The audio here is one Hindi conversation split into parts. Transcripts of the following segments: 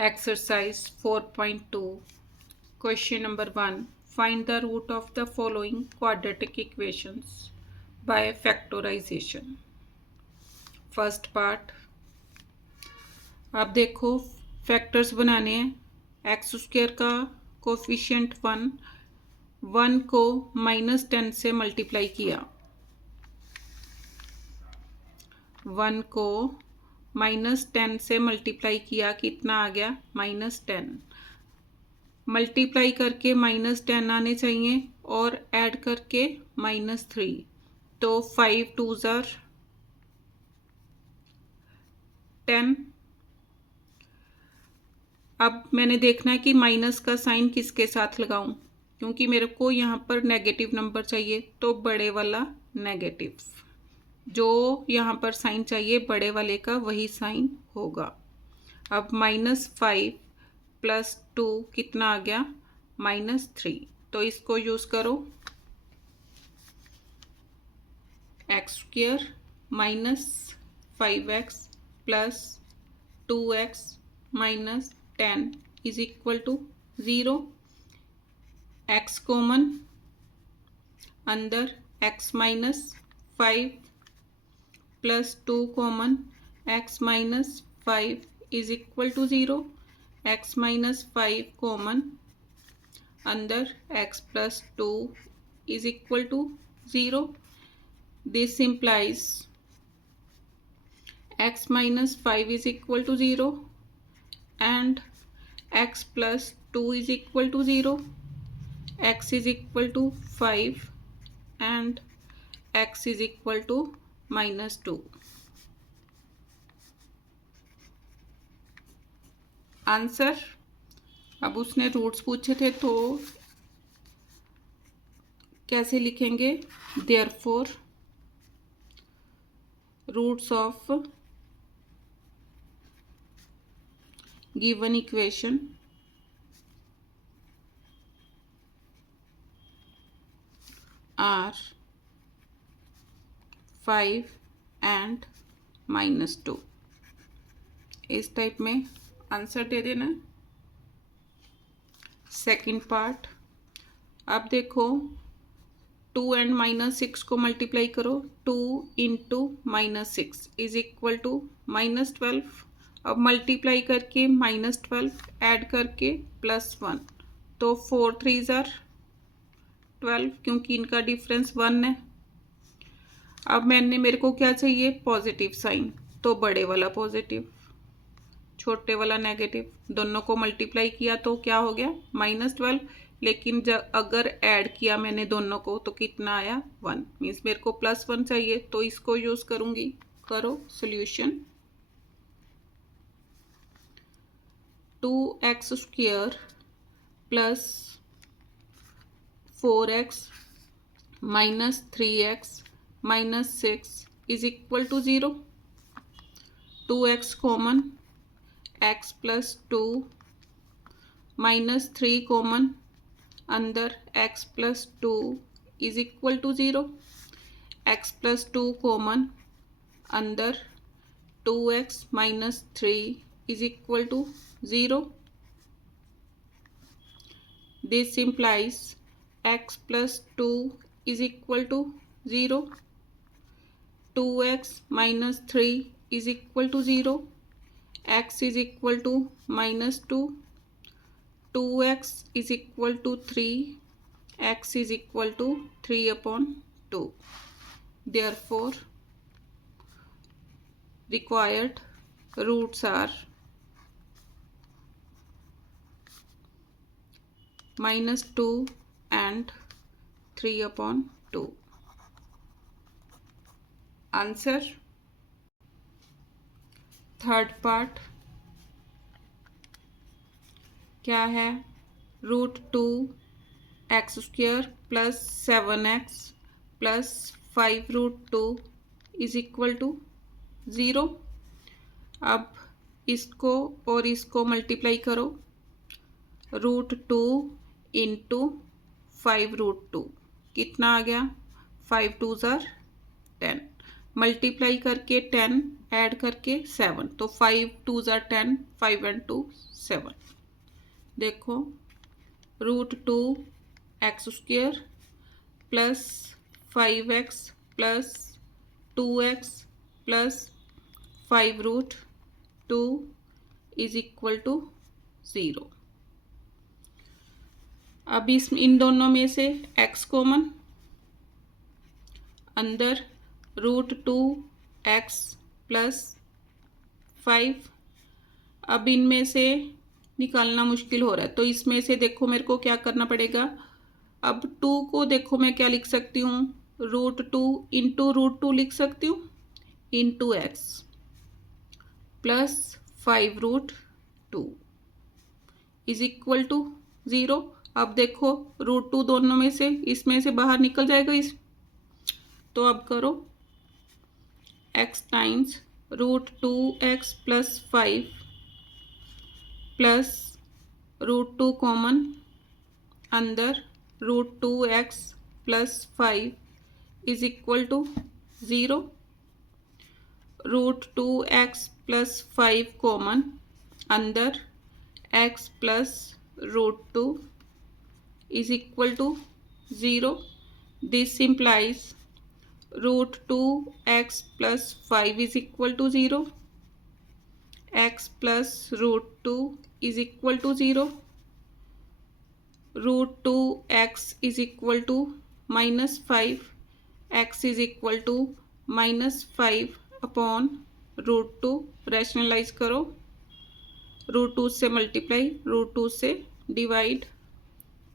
Exercise 4.2 Question number 1. Find the root of the following quadratic equations by factorization. First part. अब देखो फैक्टर्स बनाने हैं। एक्स स्क्वायर का कोफिशिएंट 1 को -10 से मल्टीप्लाई किया, 1 को -10 से मल्टीप्लाई किया, कितना आ गया -10। मल्टीप्लाई करके -10 आने चाहिए और ऐड करके -3, तो 5 2 ज़ार 10। अब मैंने देखना है कि माइनस का साइन किसके साथ लगाऊं, क्योंकि मेरे को यहाँ पर नेगेटिव नंबर चाहिए, तो बड़े वाला नेगेटिव, जो यहाँ पर साइन चाहिए बड़े वाले का वही साइन होगा। अब -5 + 2 कितना आ गया -3, तो इसको यूज़ करो। x² - 5x + 2x - 10 = 0। x common, अंदर x - 5 + 2 common, x - 5 = 0। x - 5 common, अंदर x + 2 = 0। This implies x - 5 = 0 and x + 2 = 0, x = 5 and x = -2। Answer. अब उसने रूट्स पूछे थे तो कैसे लिखेंगे? Therefore roots of given equation are 5 and -2। इस टाइप में आंसर दे देना। Second part. अब देखो 2 and -6 को मल्टीप्लाई करो, 2 × -6 = -12। अब मल्टीप्लाई करके -12 ऐड करके +1, तो 4 3 ज़ार 12, क्योंकि इनका डिफरेंस 1 है। अब मेरे को क्या चाहिए? पॉजिटिव साइन, तो बड़े वाला पॉजिटिव, छोटे वाला नेगेटिव, दोनों को मल्टीप्लाई किया तो क्या हो गया -12। लेकिन जब अगर ऐड किया मैंने दोनों को तो कितना आया 1, मीन्स मेरे को +1 चाहिए, तो इसको यूज़ करूँगी। करो solution. 2x² + 4x - 3x - 6 = 0। 2x common, x + 2 -3 common, अंदर x + 2 = 0। x + 2 कॉमन, अंदर 2x - 3 = 0। This implies x + 2 = 0, 2x - 3 = 0, x = -2, 2x = 3, x = 3/2। Therefore required roots are -2 and 3/2। Answer. Third part क्या है? √2x² + 7x + 5√2 = 0। अब इसको और इसको मल्टीप्लाई करो, √2 × 5√2 कितना आ गया? 5 2 ज़ार 10। मल्टीप्लाई करके 10, ऐड करके 7, तो 5 2 ज़ा 10, 5 and 2 7। देखो √2x² plus 5x plus 2x plus 5√2 is equal to 0। अब इन दोनों में से x कॉमन, अंदर √2x प्लस 5। अब इनमें से निकालना मुश्किल हो रहा है, तो इसमें से देखो मेरे को क्या करना पड़ेगा। अब 2 को देखो मैं क्या लिख सकती हूँ, √2 इंटू √2 लिख सकती हूँ, into x plus 5√2 is equal to 0। अब देखो √2 दोनों में से इसमें से बाहर निकल जाएगा तो अब करो x times √2x plus 5 plus √2 common, अंदर √2x plus 5 is equal to 0। √2x plus 5 common, अंदर x plus √2 is equal to 0. This implies √2x plus 5 is equal to 0. X plus √2 is equal to 0. √2x is equal to minus 5. X is equal to minus 5 upon √2. Rationalise करो, √2 से मल्टीप्लाई, √2 से डिवाइड,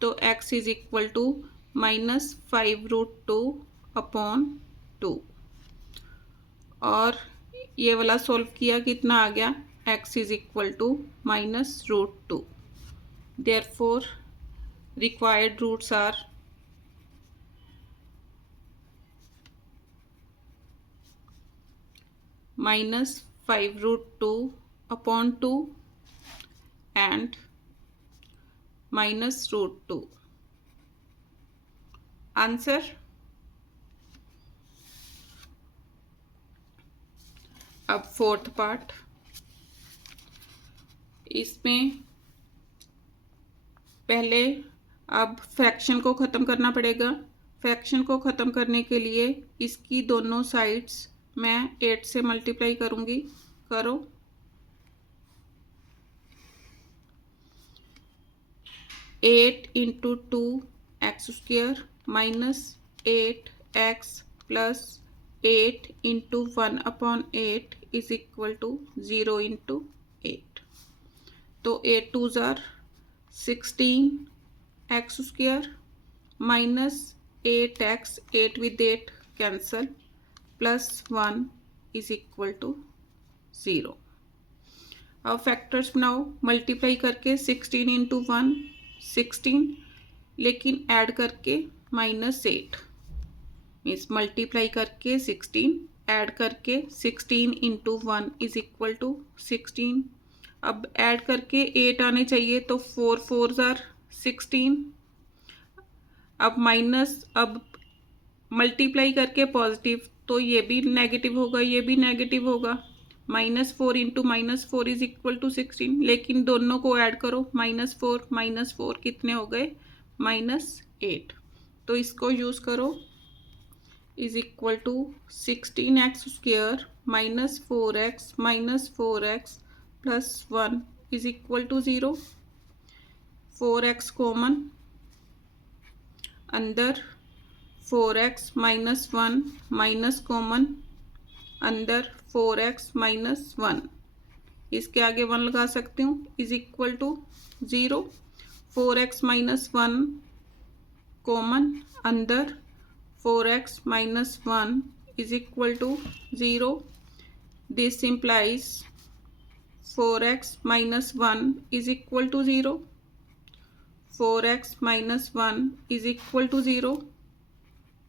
तो x is equal to minus 5√2 upon 2। और ये वाला सॉल्व किया, कितना आ गया, x is equal to minus √2। Therefore required roots are minus 5√2 upon 2 and minus √2। Answer अब फोर्थ पार्ट, इसमें पहले अब फ्रैक्शन को ख़त्म करना पड़ेगा। फ्रैक्शन को ख़त्म करने के लिए इसकी दोनों साइड्स मैं 8 से मल्टीप्लाई करूँगी। करो, 8 into 2x² minus 8x plus 8 into 1 upon 8 is equal to 0 into 8। तो 8 2 ज़ार 16x² minus 8x, 8 with 8 cancel, plus 1 is equal to 0। अब फैक्टर्स बनाओ, मल्टीप्लाई करके 16 इंटू 1 16, लेकिन ऐड करके माइनस 8, मीन्स मल्टीप्लाई करके 16, ऐड करके 16 इंटू 1 इज इक्वल टू 16। अब ऐड करके 8 आने चाहिए, तो 4 4 ज़ार 16। अब माइनस, अब मल्टीप्लाई करके पॉजिटिव, तो ये भी नेगेटिव होगा, ये भी नेगेटिव होगा। -4 इंटू -4 इज इक्वल टू 16, लेकिन दोनों को ऐड करो, -4 कितने हो गए, -8। तो इसको यूज़ करो, is equal to 16x² minus 4x plus 1 is equal to 0। 4x common, अंदर 4x माइनस 1 माइनस कॉमन, अंदर 4x माइनस 1, इसके आगे 1 लगा सकती हूँ, is equal to 0। 4x minus 1 common, अंदर 4x minus 1 is equal to 0। This implies 4x minus 1 is equal to 0। 4x minus 1 is equal to 0।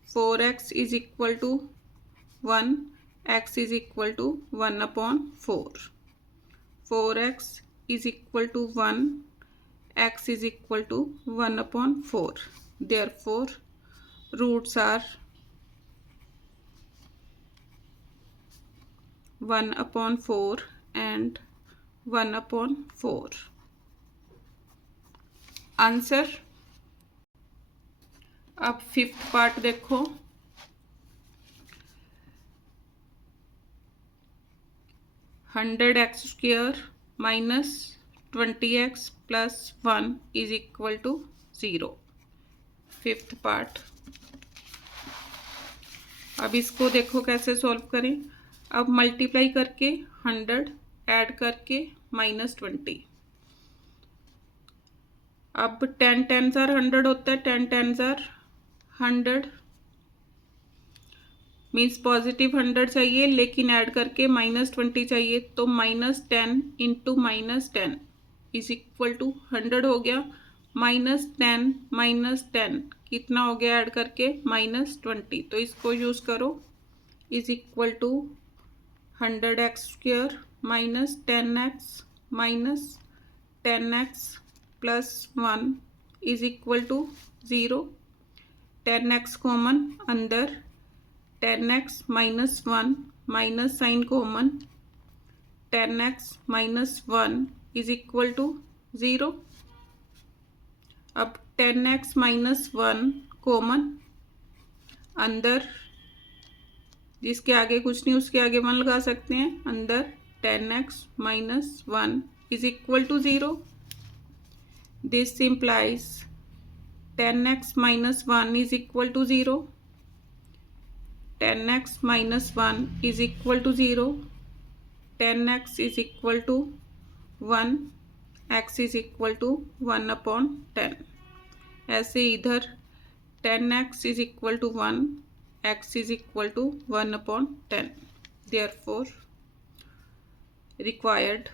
4x is equal to 1, x is equal to 1 upon 4. 4x is equal to 1, x is equal to 1 upon 4. Therefore, roots are 1/4 and 1/4. Answer. अब फिफ्थ पार्ट देखो। 100x² minus 20x plus 1 is equal to 0। Fifth part. अब इसको देखो कैसे सॉल्व करें। अब मल्टीप्लाई करके 100 ऐड करके -20। अब 10 10s are 100 होता है। 10 10s are 100 मीन्स पॉजिटिव 100 चाहिए, लेकिन ऐड करके -20 चाहिए, तो -10 इंटू -10 इज इक्वल टू 100 हो गया। -10 -10 कितना हो गया ऐड करके -20, तो इसको यूज करो। Is equal to 100x² minus 10x plus 1 is equal to 0। 10x common अंदर, 10x minus 1 minus sign common, 10x minus 1 is equal to 0। अब 10x माइनस 1 कॉमन अंदर, जिसके आगे कुछ नहीं उसके आगे 1 लगा सकते हैं। अंदर 10x minus 1 is equal to 0। This implies 10x minus 1 is equal to 0। 10x minus 1 is equal to 0। 10x is equal to 1, x is equal to 1/10। ऐसे इधर 10x is equal to 1, x is equal to 1/10। Therefore, required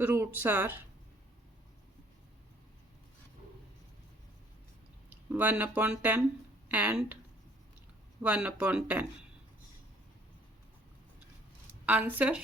roots are 1/10 and 1/10. Answer